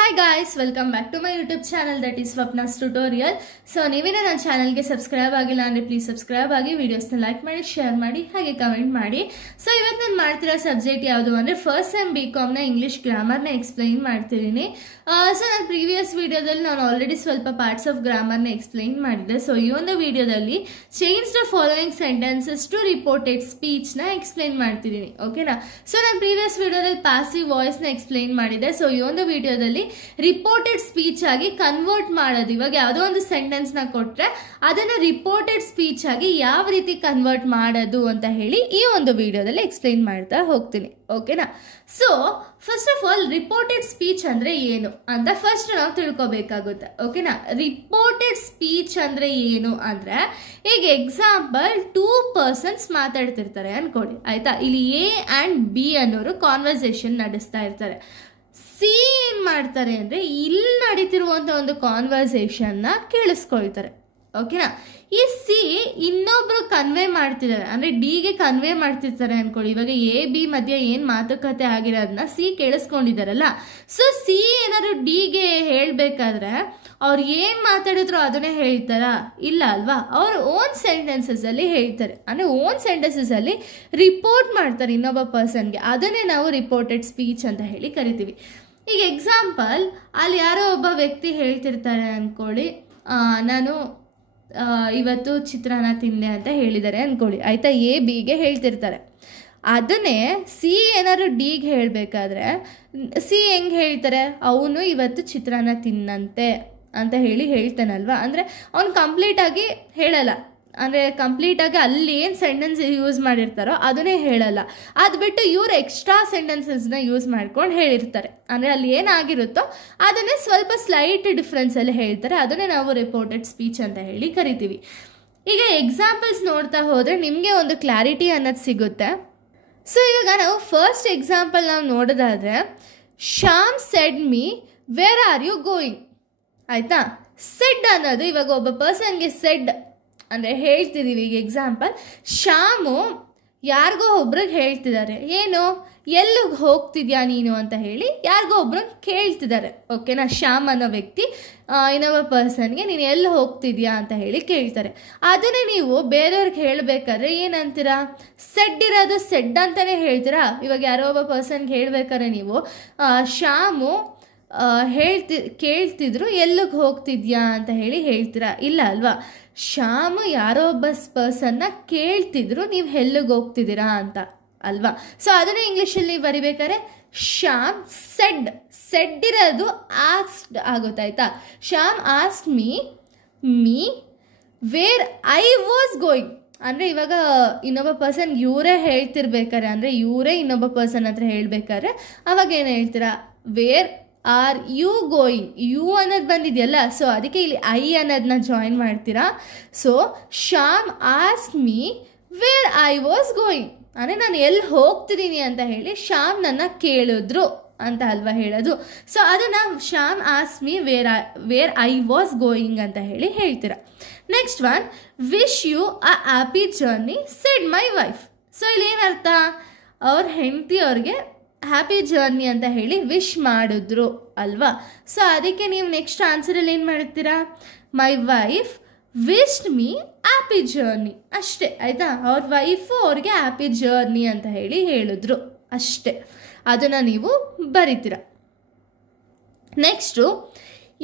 Hi guys, welcome back to my YouTube channel that is Swapna's Tutorial. So ನೀವೇನ ನನ್ನ ಚಾನೆಲ್ಗೆ subscribe ಆಗಿಲ್ಲ ಅಂದ್ರೆ ಪ್ಲೀಸ್ ಸಬ್ಸ್ಕ್ರೈಬ್ ಆಗಿ ವಿಡಿಯೋಸ್ನ ಲೈಕ್ ಮಾಡಿ ಶೇರ್ ಮಾಡಿ ಹಾಗೆ ಕಮೆಂಟ್ ಮಾಡಿ. ಸೊ ಇವತ್ತು ನಾನು ಮಾಡ್ತಿರೋ ಸಬ್ಜೆಕ್ಟ್ ಯಾವುದು ಅಂದ್ರೆ ಫಸ್ಟ್ ಸೆಮ್ BCom ನ ಇಂಗ್ಲಿಷ್ ಗ್ರಾಮರ್ನ ಎಕ್ಸ್ಪ್ಲೈನ್ ಮಾಡ್ತಿದ್ದೀನಿ. ಸೊ ನಾನು ಪ್ರೀವಿಯಸ್ ವಿಡಿಯೋದಲ್ಲಿ ನಾನು ಆಲ್ರೆಡಿ ಸ್ವಲ್ಪ ಪಾರ್ಟ್ಸ್ ಆಫ್ ಗ್ರಾಮರ್ನ ಎಕ್ಸ್ಪ್ಲೈನ್ ಮಾಡಿದ್ದೆ. ಸೊ ಈ ಒಂದು ವಿಡಿಯೋದಲ್ಲಿ change the following sentences to reported speech ನ ಎಕ್ಸ್ಪ್ಲೈನ್ ಮಾಡ್ತಿದ್ದೀನಿ. ಓಕೆನಾ? ಸೊ ನಾನು ಪ್ರೀವಿಯಸ್ ವಿಡಿಯೋದಲ್ಲಿ ಪಾಸಿವ್ ವಾಯ್ಸ್ ನ ಎಕ್ಸ್ಪ್ಲೈನ್ ಮಾಡಿದ್ದೆ. ಸೊ ಈ ಒಂದು ವಿಡಿಯೋದಲ್ಲಿ ರಿಪೋರ್ಟೆಡ್ ಸ್ಪೀಚ್ ಆಗಿ ಕನ್ವರ್ಟ್ ಮಾಡೋದು. ಇವಾಗ ಯಾವುದೋ ಒಂದು ಸೆಂಟೆನ್ಸ್ ನ ಕೊಟ್ರೆ ಅದನ್ನ ರಿಪೋರ್ಟೆಡ್ ಸ್ಪೀಚ್ ಆಗಿ ಯಾವ ರೀತಿ ಕನ್ವರ್ಟ್ ಮಾಡೋದು ಅಂತ ಹೇಳಿ ಈ ಒಂದು ವಿಡಿಯೋದಲ್ಲಿ ಎಕ್ಸ್ಪ್ಲೈನ್ ಮಾಡ್ತಾ ಹೋಗ್ತೀನಿ. ಓಕೆನಾ? So first of all reported speech ಅಂದ್ರೆ ಏನು ಅಂತ ಫಸ್ಟ್ ನಾವು ತಿಳ್ಕೊಬೇಕಾಗುತ್ತೆ. ಓಕೆನಾ? ರಿಪೋರ್ಟೆಡ್ ಸ್ಪೀಚ್ ಅಂದ್ರೆ ಏನು ಅಂದ್ರೆ ಈಗ ಎಕ್ಸಾಂಪಲ್ 2 ಪರ್ಸನ್ಸ್ ಮಾತಾಡ್ತಿರ್ತಾರೆ ಅನ್ಕೊಳ್ಳಿ, ಆಯ್ತಾ? ಇಲ್ಲಿ A ಅಂಡ್ B ಅನ್ನೋರು ಕಾನ್ವರ್ಸೇಷನ್ ನಡೆಸ್ತಾ ಇರ್ತಾರೆ. ಸಿ ಏನ್ ಮಾಡ್ತಾರೆ ಅಂದ್ರೆ ಇಲ್ಲಿ ನಡೀತಿರುವಂತ ಒಂದು ಕಾನ್ವರ್ಸೇಷನ್ ನ ಕೇಳಿಸ್ಕೊಳ್ತಾರೆ. ಓಕೆನಾ? ಈ ಸಿ ಇನ್ನೊಬ್ರು ಕನ್ವೆ ಮಾಡ್ತಿದ್ದಾರೆ ಅಂದ್ರೆ ಡಿಗೆ ಕನ್ವೆ ಮಾಡ್ತಿರ್ತಾರೆ ಅನ್ಕೊಳ್ಳಿ. ಇವಾಗ A-B ಮಧ್ಯೆ ಏನ್ ಮಾತುಕತೆ ಆಗಿರೋದನ್ನ ಸಿ ಕೇಳಿಸ್ಕೊಂಡಿದಾರಲ್ಲ, ಸೊ ಸಿ ಏನಾದ್ರು ಡಿಗೆ ಹೇಳ್ಬೇಕಾದ್ರೆ ಅವ್ರು ಏನ್ ಮಾತಾಡಿದ್ರು ಅದನ್ನೇ ಹೇಳ್ತಾರ? ಇಲ್ಲ ಅಲ್ವಾ? ಅವ್ರ ಓನ್ ಸೆಂಟೆನ್ಸಸ್ ಅಲ್ಲಿ ಹೇಳ್ತಾರೆ, ಅಂದ್ರೆ ಓನ್ ಸೆಂಟೆನ್ಸಸ್ ಅಲ್ಲಿ ರಿಪೋರ್ಟ್ ಮಾಡ್ತಾರೆ ಇನ್ನೊಬ್ಬ ಪರ್ಸನ್ಗೆ. ಅದನ್ನೇ ನಾವು ರಿಪೋರ್ಟೆಡ್ ಸ್ಪೀಚ್ ಅಂತ ಹೇಳಿ ಕರಿತೀವಿ. ಈಗ ಎಕ್ಸಾಂಪಲ್ ಅಲ್ಲಿ ಯಾರೋ ಒಬ್ಬ ವ್ಯಕ್ತಿ ಹೇಳ್ತಿರ್ತಾರೆ ಅನ್ಕೊಳ್ಳಿ, ನಾನು ಇವತ್ತು ಚಿತ್ರಾನ್ನ ತಿಂದೆ ಅಂತ ಹೇಳಿದ್ದಾರೆ ಅನ್ಕೊಳ್ಳಿ, ಆಯ್ತಾ? A-Bಗೆ ಹೇಳ್ತಿರ್ತಾರೆ. ಅದನ್ನೇ ಸಿ ಏನಾದ್ರು ಡಿಗೆ ಹೇಳಬೇಕಾದ್ರೆ ಸಿ ಹೆಂಗೆ ಹೇಳ್ತಾರೆ? ಅವನು ಇವತ್ತು ಚಿತ್ರಾನ್ನ ತಿನ್ನಂತೆ ಅಂತ ಹೇಳ್ತಾನಲ್ವಾ? ಅಂದರೆ ಅವ್ನು ಕಂಪ್ಲೀಟಾಗಿ ಹೇಳಲ್ಲ, ಅಂದರೆ ಕಂಪ್ಲೀಟಾಗಿ ಅಲ್ಲಿ ಏನು ಸೆಂಟೆನ್ಸ್ ಯೂಸ್ ಮಾಡಿರ್ತಾರೋ ಅದನ್ನೇ ಹೇಳಲ್ಲ. ಅದು ಬಿಟ್ಟು ಇವ್ರು ಎಕ್ಸ್ಟ್ರಾ ಸೆಂಟೆನ್ಸಸ್ನ ಯೂಸ್ ಮಾಡ್ಕೊಂಡು ಹೇಳಿರ್ತಾರೆ. ಅಂದರೆ ಅಲ್ಲಿ ಏನಾಗಿರುತ್ತೋ ಅದನ್ನೇ ಸ್ವಲ್ಪ ಸ್ಲೈಟ್ ಡಿಫ್ರೆನ್ಸಲ್ಲಿ ಹೇಳ್ತಾರೆ. ಅದನ್ನೇ ನಾವು ರಿಪೋರ್ಟೆಡ್ ಸ್ಪೀಚ್ ಅಂತ ಹೇಳಿ ಕರಿತೀವಿ. ಈಗ ಎಕ್ಸಾಂಪಲ್ಸ್ ನೋಡ್ತಾ ಹೋದರೆ ನಿಮಗೆ ಒಂದು ಕ್ಲಾರಿಟಿ ಅನ್ನೋದು ಸಿಗುತ್ತೆ. ಸೊ ಇವಾಗ ನಾವು ಫಸ್ಟ್ ಎಕ್ಸಾಂಪಲ್ ನಾವು ನೋಡೋದಾದರೆ, Shyam said me where are you going, ಆಯಿತಾ? ಸೆಡ್ ಅನ್ನೋದು ಇವಾಗ ಒಬ್ಬ ಪರ್ಸನ್ಗೆ ಸೆಡ್ ಅಂದರೆ ಹೇಳ್ತಿದ್ದೀವಿ. ಈಗ ಎಕ್ಸಾಂಪಲ್ ಶ್ಯಾಮು ಯಾರಿಗೋ ಒಬ್ರಿಗೆ ಹೇಳ್ತಿದ್ದಾರೆ, ಏನು ಎಲ್ಲಿಗೆ ಹೋಗ್ತಿದ್ಯಾ ನೀನು ಅಂತ ಹೇಳಿ ಯಾರಿಗೋ ಒಬ್ರಿಗೆ ಕೇಳ್ತಿದ್ದಾರೆ. ಓಕೆನಾ? ಶ್ಯಾಮ್ ಅನ್ನೋ ವ್ಯಕ್ತಿ ಇನ್ನೊಬ್ಬ ಪರ್ಸನ್ಗೆ ನೀನು ಎಲ್ಲಿ ಹೋಗ್ತಿದ್ಯಾ ಅಂತ ಹೇಳಿ ಕೇಳ್ತಾರೆ. ಅದನ್ನೇ ನೀವು ಬೇರೆಯವ್ರಿಗೆ ಹೇಳಬೇಕಾದ್ರೆ ಏನಂತೀರಾ? ಸೆಡ್ ಇರೋದು ಸೆಡ್ ಅಂತಲೇ ಹೇಳ್ತೀರಾ. ಇವಾಗ ಯಾರೋ ಒಬ್ಬ ಪರ್ಸನ್ಗೆ ಹೇಳ್ಬೇಕಾದ್ರೆ ನೀವು ಶ್ಯಾಮು ಕೇಳ್ತಿದ್ರು ಎಲ್ಲಿಗೆ ಹೋಗ್ತಿದ್ಯಾ ಅಂತ ಹೇಳಿ ಹೇಳ್ತೀರಾ? ಇಲ್ಲ ಅಲ್ವಾ? ಶ್ಯಾಮ್ ಯಾರೋ ಒಬ್ಬ ಪರ್ಸನ್ನ ಕೇಳ್ತಿದ್ರು ನೀವು ಎಲ್ಲಿಗೆ ಹೋಗ್ತಿದ್ದೀರಾ ಅಂತ ಅಲ್ವಾ? ಸೊ ಅದನ್ನೇ ಇಂಗ್ಲೀಷಲ್ಲಿ ಬರಿಬೇಕಾದ್ರೆ ಶ್ಯಾಮ್ ಸೆಡ್ ಇರೋದು ಆಸ್ಕ್ಡ್ ಆಗುತ್ತೆ, ಆಯ್ತಾ? Shyam asked me where I was going. ಅಂದರೆ ಇವಾಗ ಇನ್ನೊಬ್ಬ ಪರ್ಸನ್ ಇವರೇ ಹೇಳ್ತಿರ್ಬೇಕಾರೆ, ಅಂದರೆ ಇವರೇ ಇನ್ನೊಬ್ಬ ಪರ್ಸನ್ ಹತ್ರ ಹೇಳ್ಬೇಕಾದ್ರೆ ಅವಾಗ ಏನು ಹೇಳ್ತೀರಾ? Where are you going. You ಅನ್ನೋದು ಬಂದಿದೆಯಲ್ಲ, ಸೊ ಅದಕ್ಕೆ ಇಲ್ಲಿ ಐ ಅನ್ನೋದನ್ನ ಜಾಯಿನ್ ಮಾಡ್ತೀರಾ. So Shyam ask me where I was going, ಅಂದರೆ ನಾನು ಎಲ್ಲಿ ಹೋಗ್ತಿದ್ದೀನಿ ಅಂತ ಹೇಳಿ ಶ್ಯಾಮ್ ನನ್ನ ಕೇಳಿದ್ರು ಅಂತ ಅಲ್ವಾ ಹೇಳೋದು. ಸೊ ಅದನ್ನು Shyam ask me where I was going ಅಂತ ಹೇಳಿ ಹೇಳ್ತೀರಾ. Next one, wish you a happy journey said my wife. So ಇಲ್ಲಿ ಏನರ್ಥ? ಅವ್ರ ಹೆಂಡತಿ ಅವ್ರಿಗೆ ಹ್ಯಾಪಿ ಜರ್ನಿ ಅಂತ ಹೇಳಿ ವಿಶ್ ಮಾಡಿದ್ರು ಅಲ್ವಾ? ಸೊ ಅದಕ್ಕೆ ನೀವು ನೆಕ್ಸ್ಟ್ ಆನ್ಸರಲ್ಲಿ ಏನು ಮಾಡ್ತೀರಾ? My wife wished me happy journey ಅಷ್ಟೇ, ಆಯಿತಾ? ಅವ್ರ ವೈಫು ಅವ್ರಿಗೆ ಹ್ಯಾಪಿ ಜರ್ನಿ ಅಂತ ಹೇಳಿ ಹೇಳಿದ್ರು ಅಷ್ಟೇ. ಅದನ್ನು ನೀವು ಬರಿತೀರ. Next,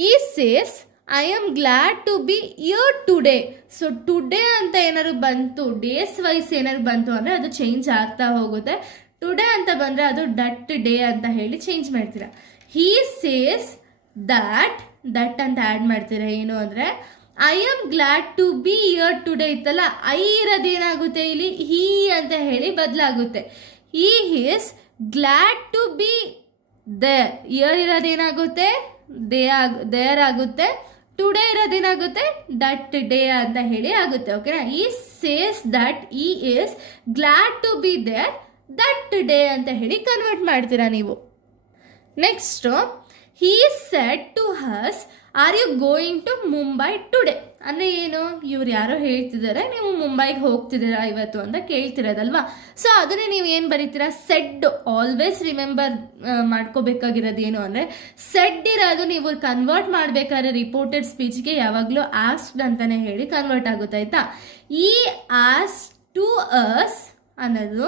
he says I am glad to be here today. So today ಅಂತ ಏನಾದ್ರು ಬಂತು, ಡೇಸ್ ವೈಸ್ ಏನಾದ್ರು ಬಂತು ಅಂದರೆ ಅದು ಚೇಂಜ್ ಆಗ್ತಾ ಹೋಗುತ್ತೆ. ಟುಡೇ ಅಂತ ಬಂದರೆ ಅದು ದಟ್ ಡೇ ಅಂತ ಹೇಳಿ ಚೇಂಜ್ ಮಾಡ್ತೀರಾ. ಹೀ ಸೇಸ್ ದಟ್ ಅಂತ ಆ್ಯಡ್ ಮಾಡ್ತೀರಾ. ಏನು ಅಂದರೆ I am glad to be here today ಇತ್ತಲ್ಲ, ಐ ಇರೋದೇನಾಗುತ್ತೆ ಇಲ್ಲಿ ಹೀ ಅಂತ ಹೇಳಿ ಬದಲಾಗುತ್ತೆ. He is glad to be there. Here ಇರೋದೇನಾಗುತ್ತೆ ದೇರ್ ಆಗುತ್ತೆ. ಟುಡೇ ಇರೋದೇನಾಗುತ್ತೆ ದಟ್ ಡೇ ಅಂತ ಹೇಳಿ ಆಗುತ್ತೆ. ಓಕೆನಾ? He says that he is glad to be there that day ಅಂತ ಹೇಳಿ ಕನ್ವರ್ಟ್ ಮಾಡ್ತೀರಾ ನೀವು. Next, he said to us are you going to Mumbai today ಅಂದರೆ ಏನು, ಇವ್ರು ಯಾರೋ ಹೇಳ್ತಿದ್ದಾರೆ ನೀವು ಮುಂಬೈಗೆ ಹೋಗ್ತಿದ್ದೀರಾ ಇವತ್ತು ಅಂತ ಕೇಳ್ತಿರೋದಲ್ವಾ. ಸೊ ಅದನ್ನೇ ನೀವು ಏನು ಬರೀತೀರಾ, ಸೆಡ್. ಆಲ್ವೇಸ್ ರಿಮೆಂಬರ್ ಮಾಡ್ಕೋಬೇಕಾಗಿರೋದು ಏನು ಅಂದರೆ ಸೆಡ್ ಇರೋದು ನೀವು ಕನ್ವರ್ಟ್ ಮಾಡಬೇಕಾದ್ರೆ ರಿಪೋರ್ಟೆಡ್ ಸ್ಪೀಚ್ಗೆ ಯಾವಾಗಲೂ ಆಸ್ಕ್ಡ್ ಅಂತಲೇ ಹೇಳಿ ಕನ್ವರ್ಟ್ ಆಗುತ್ತೆ ಆಯಿತಾ. ಈ ಆಸ್ಕ್ ಟು ಅಸ್ ಅನ್ನೋದು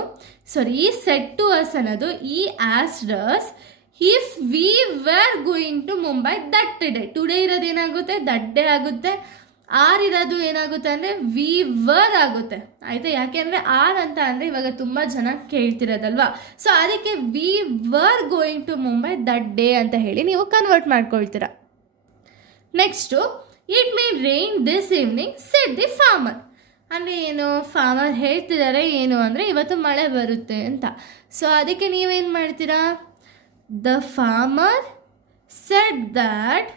ಈ ಸೆಡ್ ಟು ಅಸ್ ಅನ್ನೋದು he asked us if we were going to Mumbai that day. Today ಇರೋದು ಏನಾಗುತ್ತೆ, ದಟ್ ಡೇ ಆಗುತ್ತೆ. ಆರ್ ಇರೋದು ಏನಾಗುತ್ತೆ ಅಂದರೆ ವಿ ವರ್ ಆಗುತ್ತೆ ಆಯಿತಾ. ಯಾಕೆ ಅಂದರೆ ಆರ್ ಅಂತ ಅಂದರೆ ಇವಾಗ ತುಂಬ ಜನ ಕೇಳ್ತಿರೋದಲ್ವಾ. ಸೊ ಅದಕ್ಕೆ we were going to Mumbai that day ಅಂತ ಹೇಳಿ ನೀವು ಕನ್ವರ್ಟ್ ಮಾಡ್ಕೊಳ್ತೀರಾ. Next, it may rain this evening said the farmer. ಅಂದರೆ ಏನು, ಫಾರ್ಮರ್ ಹೇಳ್ತಿದ್ದಾರೆ ಏನು ಅಂದರೆ ಇವತ್ತು ಮಳೆ ಬರುತ್ತೆ ಅಂತ. ಸೊ ಅದಕ್ಕೆ ನೀವೇನು ಮಾಡ್ತೀರಾ, the farmer shed that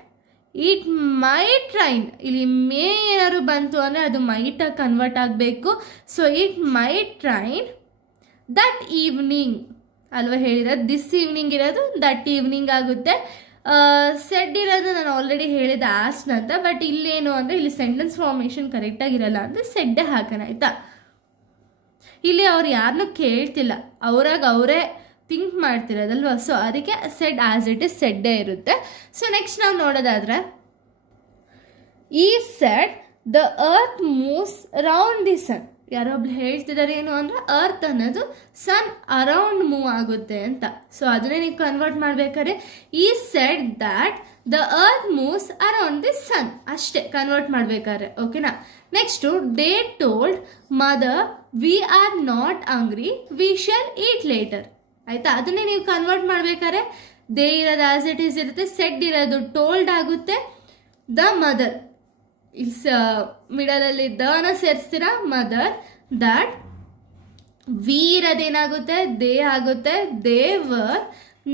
it might rain. ಇಲ್ಲಿ ಮೇ ಏನಾದ್ರು ಬಂತು ಅಂದರೆ ಅದು ಮೈಟಾಗಿ ಕನ್ವರ್ಟ್ ಆಗಬೇಕು. So it might rain that evening ಅಲ್ವಾ ಹೇಳಿರೋದು. ದಿಸ್ ಈವ್ನಿಂಗ್ ಇರೋದು ದಟ್ ಈವ್ನಿಂಗ್ ಆಗುತ್ತೆ. ಸೆಡ್ ಇರೋದು ನಾನು ಆಲ್ರೆಡಿ ಹೇಳಿದೆ ಆಸ್ನ್ ಅಂತ. ಬಟ್ ಇಲ್ಲೇನು ಅಂದರೆ ಇಲ್ಲಿ ಸೆಂಟೆನ್ಸ್ ಫಾರ್ಮೇಷನ್ ಕರೆಕ್ಟಾಗಿರಲ್ಲ ಅಂದರೆ ಸೆಡ್ಡೆ ಹಾಕೋಣ ಆಯಿತಾ. ಇಲ್ಲಿ ಅವ್ರು ಯಾರನ್ನೂ ಕೇಳ್ತಿಲ್ಲ, ಅವರೇ ಥಿಂಕ್ ಮಾಡ್ತಿರೋದಲ್ವ. ಸೊ ಅದಕ್ಕೆ ಸೆಡ್ ಆಸ್ ಇಟ್ ಇಸ್ ಸೆಡ್ಡೇ ಇರುತ್ತೆ. ಸೊ ನೆಕ್ಸ್ಟ್ ನಾವು ನೋಡೋದಾದ್ರೆ, he said the earth moves around the sun. ಯಾರೋ ಒಬ್ರು ಹೇಳ್ತಿದ್ದಾರೆ ಏನು ಅಂದರೆ ಅರ್ತ್ ಅನ್ನೋದು ಸನ್ ಅರೌಂಡ್ ಮೂವ್ ಆಗುತ್ತೆ ಅಂತ. ಸೊ ಅದನ್ನೇ ನೀವು ಕನ್ವರ್ಟ್ ಮಾಡಬೇಕಾದ್ರೆ he said that the earth moves around the sun ಅಷ್ಟೇ ಕನ್ವರ್ಟ್ ಮಾಡಬೇಕಾದ್ರೆ. ಓಕೆನಾ. Next, they told mother we are not hungry we shall eat later ಆಯಿತಾ. ಅದನ್ನೇ ನೀವು ಕನ್ವರ್ಟ್ ಮಾಡಬೇಕಾದ್ರೆ ದೇ ಇರೋದು ಆಸ್ ಇಟ್ ಈಸ್ ಇರುತ್ತೆ, ಸೆಡ್ ಇರೋದು ಟೋಲ್ಡ್ ಆಗುತ್ತೆ. ದ ಮದರ್ ಇಲ್ಲಿ ಮಿಡಲಲ್ಲಿ ದನ ಸೇರಿಸ್ತೀರಾ, ಮದರ್. ದಟ್ ವಿ ಇರೋದೇನಾಗುತ್ತೆ, ದೇ ಆಗುತ್ತೆ. They were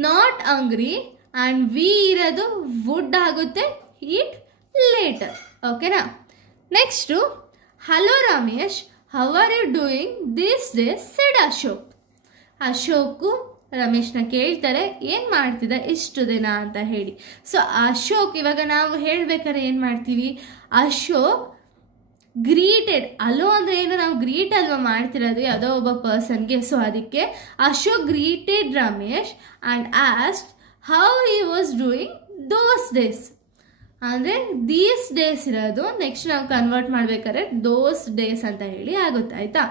not hungry and we ಇರೋದು ವುಡ್ ಆಗುತ್ತೆ, ಈಟ್ ಲೇಟರ್. ಓಕೆನಾ. Next, hello Ramesh how are you doing these days said Ashok. Ashok ರಮೇಶ್ನ ಕೇಳ್ತಾರೆ ಏನು ಮಾಡ್ತಿದ್ದ ಇಷ್ಟು ದಿನ ಅಂತ ಹೇಳಿ. ಸೊ ಅಶೋಕ್ ಇವಾಗ ನಾವು ಹೇಳ್ಬೇಕಾದ್ರೆ ಏನು ಮಾಡ್ತೀವಿ, ಅಶೋಕ್ ಗ್ರೀಟೆಡ್. ಅಲೋ ಅಂದರೆ ಏನು, ನಾವು ಗ್ರೀಟ್ ಅಲ್ವಾ ಮಾಡ್ತಿರೋದು ಯಾವುದೋ ಒಬ್ಬ ಪರ್ಸನ್ಗೆ. ಸೊ ಅದಕ್ಕೆ Ashok greeted Ramesh and asked how he was doing those days. ಅಂದರೆ ದೀಸ್ ಡೇಸ್ ಇರೋದು ನೆಕ್ಸ್ಟ್ ನಾವು ಕನ್ವರ್ಟ್ ಮಾಡಬೇಕಾದ್ರೆ ದೋಸ್ ಡೇಸ್ ಅಂತ ಹೇಳಿ ಆಗುತ್ತೆ ಆಯಿತಾ.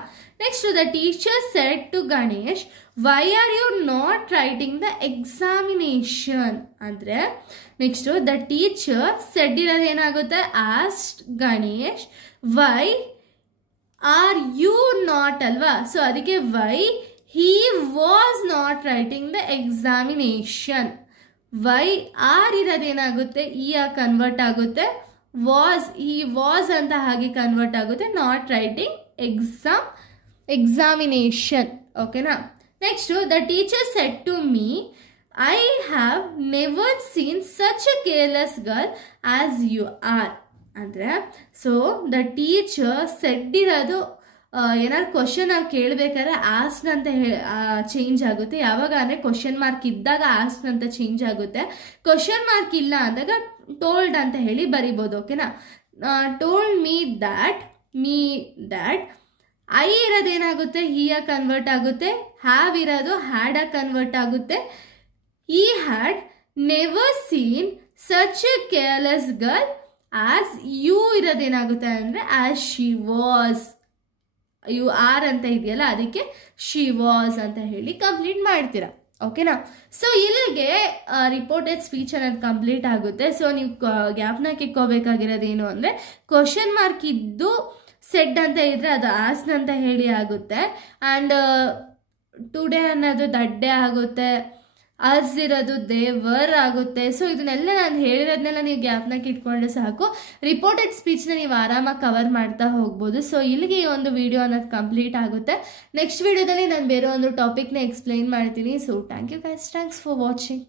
Next, the teacher said to Ganesh why are you not writing the examination. ಅಂದರೆ ನೆಕ್ಸ್ಟು ದ ಟೀಚರ್ ಸೆಡ್ ಇರೋದು ಏನಾಗುತ್ತೆ, asked Ganesh why are you not ಅಲ್ವಾ. ಸೊ ಅದಕ್ಕೆ why he was not writing the examination. Why are ಇರೋದೇನಾಗುತ್ತೆ, ಈ convert ಆಗುತ್ತೆ. Was, ಈ was ಅಂತ ಹಾಗೆ ಕನ್ವರ್ಟ್ ಆಗುತ್ತೆ. Not writing examination. ಓಕೆನಾ. Next, the teacher said to me I have never seen such a careless girl as you are. ಅಂದರೆ so the teacher said ಇರೋದು ಏನಾದ್ರು ಕ್ವಶನ್ ನಾವು ಕೇಳಬೇಕಾದ್ರೆ ಆಸ್ನ್ ಅಂತ ಚೇಂಜ್ ಆಗುತ್ತೆ. ಯಾವಾಗ ಅಂದರೆ ಕ್ವಶನ್ ಮಾರ್ಕ್ ಇದ್ದಾಗ ಆಸ್ನ್ ಅಂತ ಚೇಂಜ್ ಆಗುತ್ತೆ. ಕ್ವಶನ್ ಮಾರ್ಕ್ ಇಲ್ಲ ಅಂದಾಗ ಟೋಲ್ಡ್ ಅಂತ ಹೇಳಿ ಬರಿಬೋದು. ಓಕೆನಾ. ಟೋಲ್ಡ್ ಮೀ ದ್ಯಾಟ್ ಐ ಇರೋದೇನಾಗುತ್ತೆ, ಹೀಯ ಕನ್ವರ್ಟ್ ಆಗುತ್ತೆ. ಹ್ಯಾವ್ ಇರೋದು ಹ್ಯಾಡಾಗಿ ಕನ್ವರ್ಟ್ ಆಗುತ್ತೆ. He had never seen such a careless girl as you ಇರೋದೇನಾಗುತ್ತೆ ಅಂದರೆ as she was. You are ಅಂತ ಇದೆಯಲ್ಲ ಅದಕ್ಕೆ ಶಿ ವಾಸ್ ಅಂತ ಹೇಳಿ ಕಂಪ್ಲೀಟ್ ಮಾಡ್ತೀರಾ. ಓಕೆನಾ. ಸೊ ಇಲ್ಲಿಗೆ ರಿಪೋರ್ಟೆಡ್ ಸ್ಪೀಚ್ ಅನ್ನೋದು ಕಂಪ್ಲೀಟ್ ಆಗುತ್ತೆ. ಸೊ ನೀವು ಗ್ಯಾಪ್ನ ಕಿಕ್ಕೋಬೇಕಾಗಿರೋದೇನು ಅಂದರೆ ಕ್ವಶನ್ ಮಾರ್ಕ್ ಇದ್ದು ಸೆಡ್ ಅಂತ ಇದ್ದರೆ ಅದು ಆಸ್ನ್ ಅಂತ ಹೇಳಿ ಆಗುತ್ತೆ. ಆ್ಯಂಡ್ ಟುಡೇ ಅನ್ನೋದು ದಟ್ ಡೇ ಆಗುತ್ತೆ. ಅಸ್ ಇರೋದು ದೇ ವರ್ ಆಗುತ್ತೆ. ಸೊ ಇದನ್ನೆಲ್ಲ ನಾನು ಹೇಳಿರೋದನ್ನೆಲ್ಲ ನೀವು ಗ್ಯಾಪ್ನಾಗ ಇಟ್ಕೊಂಡ್ರೆ ಸಾಕು. ರಿಪೋರ್ಟೆಡ್ ಸ್ಪೀಚ್ನ ನೀವು ಆರಾಮಾಗಿ ಕವರ್ ಮಾಡ್ತಾ ಹೋಗ್ಬೋದು. ಸೊ ಇಲ್ಲಿಗೆ ಈ ಒಂದು ವಿಡಿಯೋ ಅನ್ನೋದು ಕಂಪ್ಲೀಟ್ ಆಗುತ್ತೆ. ನೆಕ್ಸ್ಟ್ ವಿಡಿಯೋದಲ್ಲಿ ನಾನು ಬೇರೆ ಒಂದು ಟಾಪಿಕ್ನ ಎಕ್ಸ್ಪ್ಲೈನ್ ಮಾಡ್ತೀನಿ. So thank you guys, thanks for watching.